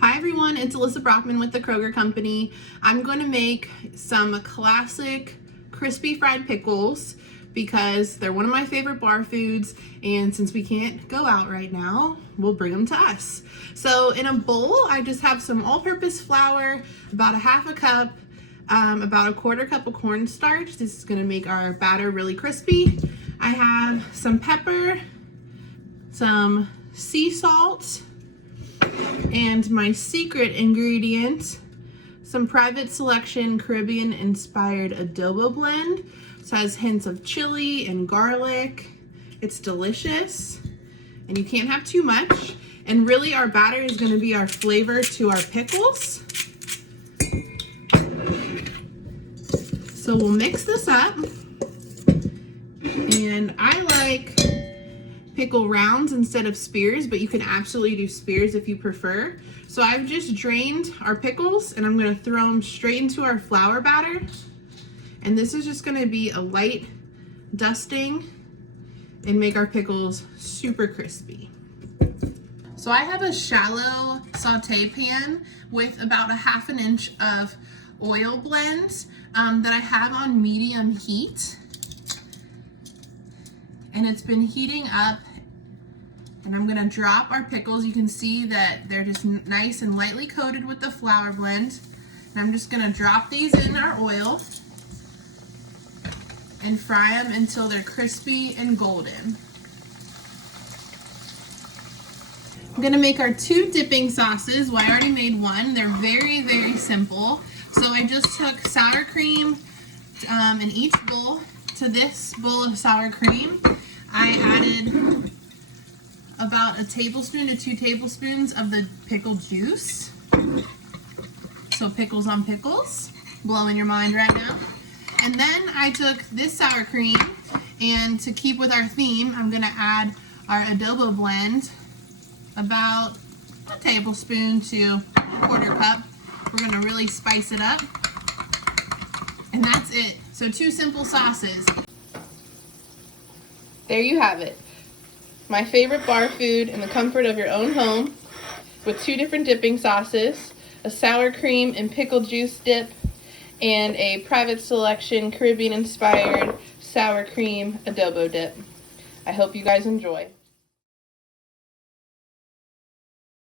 Hi everyone, it's Alissa Brockman with the Kroger company. I'm going to make some classic crispy fried pickles because they're one of my favorite bar foods, and since we can't go out right now, we'll bring them to us. So in a bowl, I just have some all-purpose flour, about a half a cup, about a quarter cup of cornstarch. This is going to make our batter really crispy. I have some pepper, some sea salt, and my secret ingredient, some private selection Caribbean inspired adobo blend. So it has hints of chili and garlic. It's delicious and you can't have too much. And really our batter is going to be our flavor to our pickles. So we'll mix this up, and I like pickle rounds instead of spears, but you can absolutely do spears if you prefer. So I've just drained our pickles and I'm going to throw them straight into our flour batter. And this is just going to be a light dusting and make our pickles super crispy. So I have a shallow saute pan with about a half an inch of oil blend that I have on medium heat. And it's been heating up, and I'm gonna drop our pickles. You can see that they're just nice and lightly coated with the flour blend. And I'm just gonna drop these in our oil and fry them until they're crispy and golden. I'm gonna make our two dipping sauces. Well, I already made one. They're very, very simple. So I just took sour cream in each bowl. To this bowl of sour cream, I added about a tablespoon to 2 tablespoons of the pickle juice. So pickles on pickles, blowing your mind right now. And then I took this sour cream, and to keep with our theme, I'm gonna add our adobo blend, about a tablespoon to a quarter cup. We're gonna really spice it up. And that's it. So 2 simple sauces. There you have it. My favorite bar food in the comfort of your own home, with 2 different dipping sauces, a sour cream and pickle juice dip, and a private selection Caribbean inspired sour cream adobo dip. I hope you guys enjoy.